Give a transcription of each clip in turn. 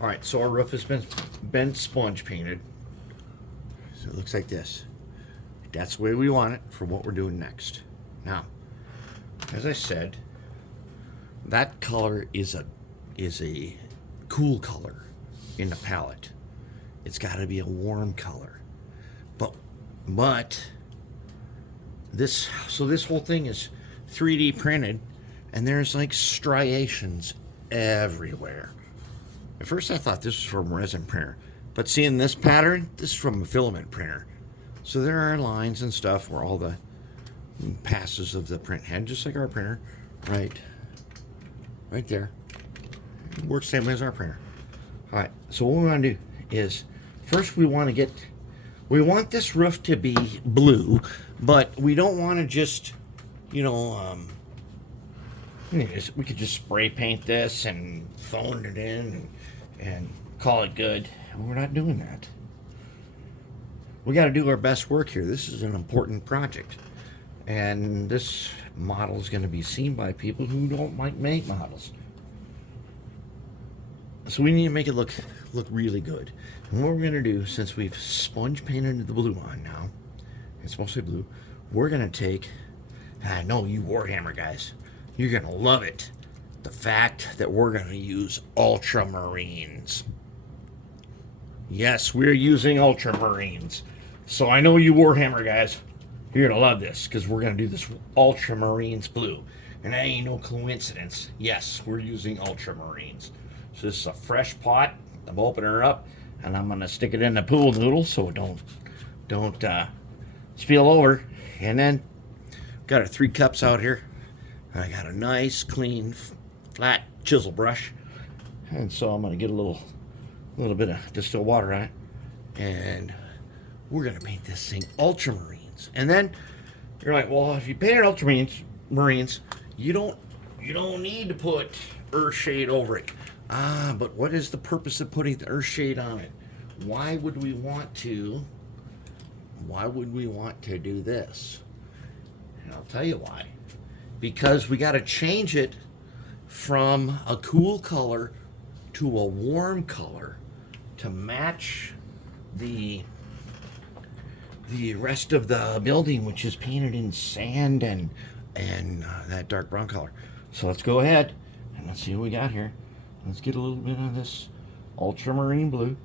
All right, so our roof has been sponge painted. So it looks like this. That's the way we want it for what we're doing next. Now, as I said, that color is a cool color in the palette. It's got to be a warm color. But this whole thing is 3D printed, and there's like striations everywhere. At first I thought this was from a resin printer, but seeing this pattern, this is from a filament printer. So there are lines and stuff where all the passes of the print head, just like our printer, right there. It works the same way as our printer. All right, so what we want to do is, first we want this roof to be blue, but we don't want to just, we could just spray paint this and phone it in and call it good. We're not doing that. We got to do our best work here. This is an important project, and this model is going to be seen by people who don't like make models. So we need to make it look really good. And what we're going to do, since we've sponge painted the blue on now, it's mostly blue, we're going to take, I know you Warhammer guys, you're going to love it, the fact that we're going to use UltraMarines. Yes, we're using UltraMarines. So I know you Warhammer guys, you're going to love this, because we're going to do this UltraMarines Blue. And that ain't no coincidence. Yes, we're using UltraMarines. So this is a fresh pot. I'm opening her up, and I'm going to stick it in the pool noodle so it don't spill over. And then got our 3 cups out here. I got a nice, clean, flat chisel brush. And so I'm going to get a little bit of distilled water on it. And we're going to paint this thing UltraMarines. And then you're like, well, if you paint UltraMarines, you don't need to put Earthshade over it. But what is the purpose of putting the Earthshade on it? Why would we want to do this? And I'll tell you why. Because we got to change it from a cool color to a warm color to match the rest of the building, which is painted in sand and that dark brown color. So let's go ahead and let's see what we got here. Let's get a little bit of this ultramarine blue.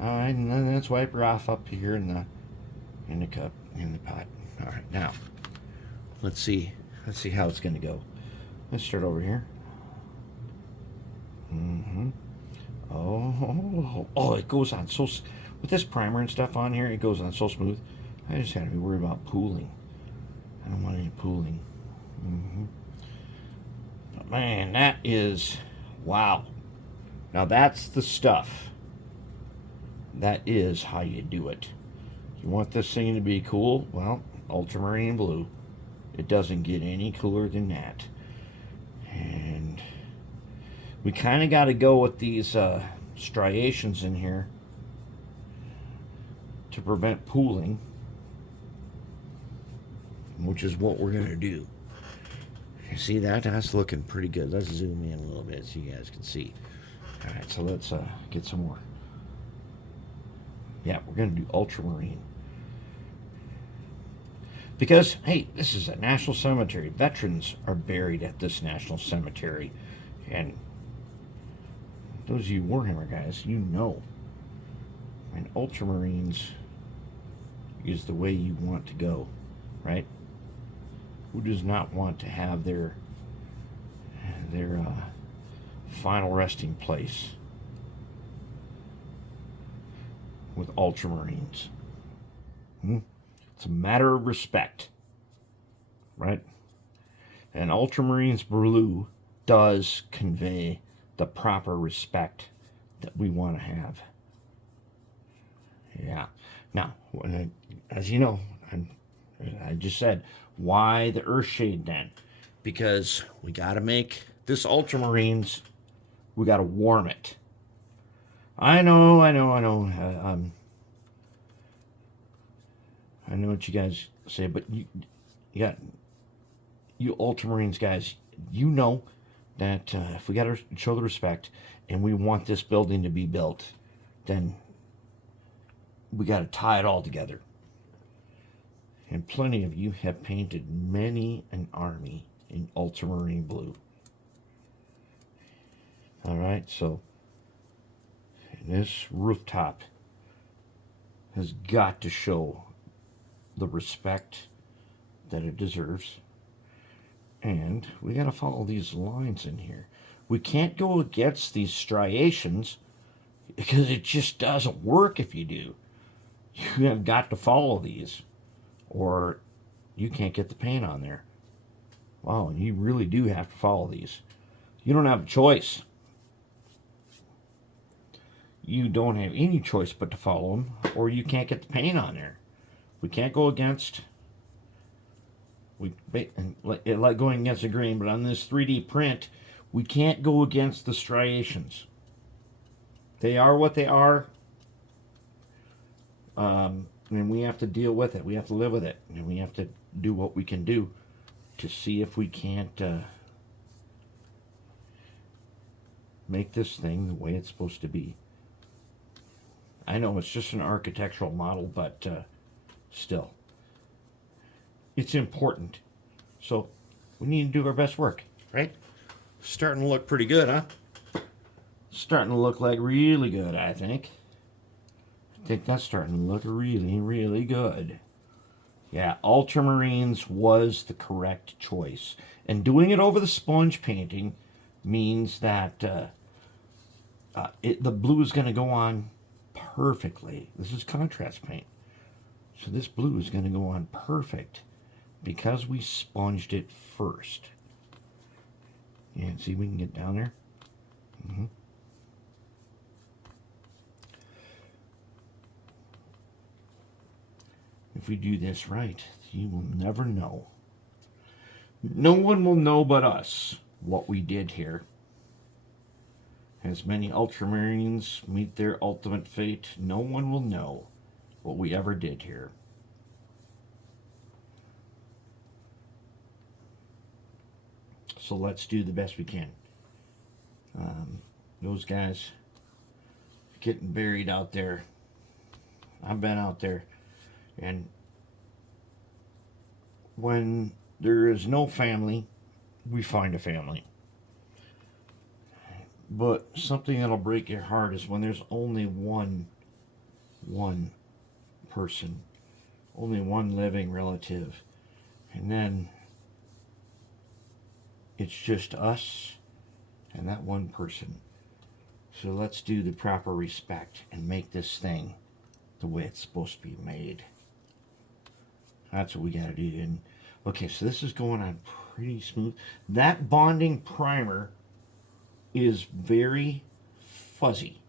All right, and then let's wipe her off up here in the cup, in the pot. All right, now let's see how it's going to go. Let's start over here. Oh, it goes on so, with this primer and stuff on here, it goes on so smooth. I just had to be worried about pooling. I don't want any pooling. But man, that is, wow. Now that's the stuff. That is how you do it. You want this thing to be cool? Well, ultramarine blue. It doesn't get any cooler than that. And we kind of got to go with these striations in here to prevent pooling, which is what we're going to do. You see that? That's looking pretty good. Let's zoom in a little bit so you guys can see. All right, so let's get some more. Yeah, we're going to do ultramarine. Because, hey, this is a national cemetery. Veterans are buried at this national cemetery. And those of you Warhammer guys, you know. And ultramarines is the way you want to go, right? Who does not want to have their final resting place with ultramarines? It's a matter of respect, right? And UltraMarines Blue does convey the proper respect that we want to have. Yeah. Now, as you know, I just said, why the Earthshade then? Because we got to make this Ultramarines, we got to warm it. I know. I know what you guys say, but you Ultramarines guys, you know that if we got to show the respect and we want this building to be built, then we got to tie it all together. And plenty of you have painted many an army in ultramarine blue. All right, so this rooftop has got to show the respect that it deserves. And we got to follow these lines in here. We can't go against these striations because it just doesn't work if you do. You have got to follow these or you can't get the paint on there. Wow, you really do have to follow these. You don't have a choice. You don't have any choice but to follow them or you can't get the paint on there. We can't go against... like going against the grain, but on this 3D print, we can't go against the striations. They are what they are, and we have to deal with it. We have to live with it, and we have to do what we can do to see if we can't make this thing the way it's supposed to be. I know it's just an architectural model, but still. It's important. So we need to do our best work, right? Starting to look pretty good, huh? Starting to look like really good, I think. I think that's starting to look really, really good. Yeah, UltraMarines was the correct choice. And doing it over the sponge painting means that the blue is going to go on perfectly. This is contrast paint. So this blue is going to go on perfect because we sponged it first. Yeah, see, we can get down there. If we do this right, you will never know. No one will know but us what we did here. As many UltraMarines meet their ultimate fate, no one will know what we ever did here. So let's do the best we can. Those guys getting buried out there. I've been out there, and when there is no family, we find a family. But something that'll break your heart is when there's only one person, only one living relative, and then it's just us and that one person. So let's do the proper respect and make this thing the way it's supposed to be made. That's what we got to do. And okay, so this is going on pretty smooth. That bonding primer is very fuzzy,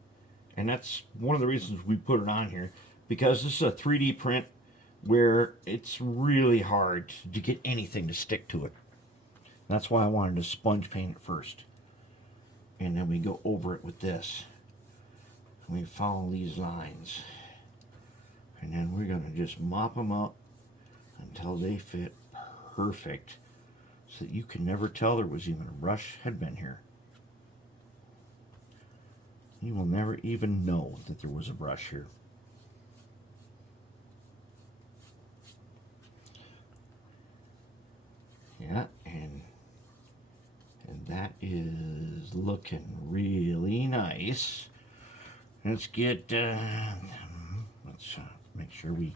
and that's one of the reasons we put it on here, because this is a 3D print where it's really hard to get anything to stick to it. That's why I wanted to sponge paint it first, and then we go over it with this, and we follow these lines, and then we're going to just mop them up until they fit perfect, so that you can never tell there was even a brush had been here. You will never even know that there was a brush here. Yeah, and that is looking really nice. Let's get, let's make sure we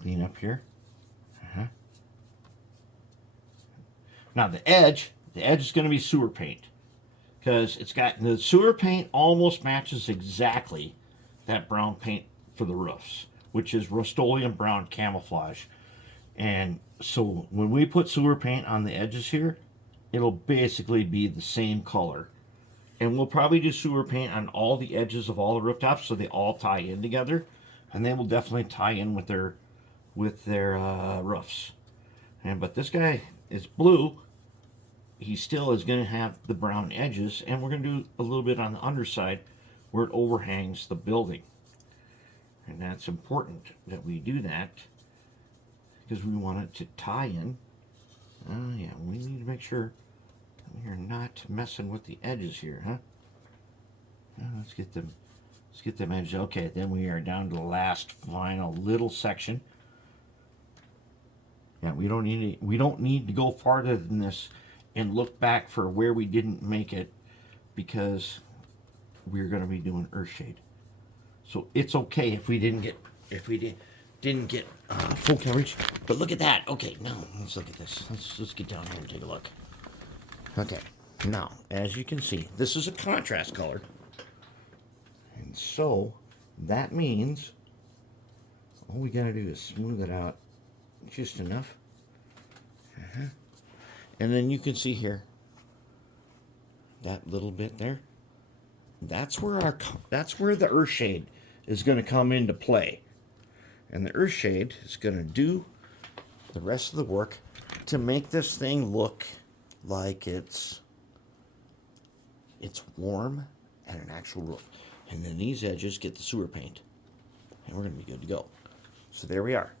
clean up here. Now the edge is going to be sewer paint, because it's got, the sewer paint almost matches exactly that brown paint for the roofs, which is Rust-Oleum brown camouflage. And so when we put sewer paint on the edges here, it'll basically be the same color. And we'll probably do sewer paint on all the edges of all the rooftops so they all tie in together, and they will definitely tie in with their roofs. But this guy is blue. He still is going to have the brown edges, and we're going to do a little bit on the underside where it overhangs the building. And that's important that we do that, because we want it to tie in. Yeah, we need to make sure You're not messing with the edges here, huh? Let's get them. Let's get them edges. Okay, then we are down to the last final little section. Yeah, we don't need to go farther than this and look back for where we didn't make it, because we're going to be doing Earthshade. So it's okay if we didn't get full coverage. But look at that. Okay, now let's look at this. Let's get down here and take a look. Okay, now as you can see, this is a contrast color, and so that means all we gotta do is smooth it out just enough. And then you can see here that little bit there. That's where the Earthshade is going to come into play. And the Earthshade is going to do the rest of the work to make this thing look like it's warm and an actual roof. And then these edges get the sewer paint. And we're going to be good to go. So there we are.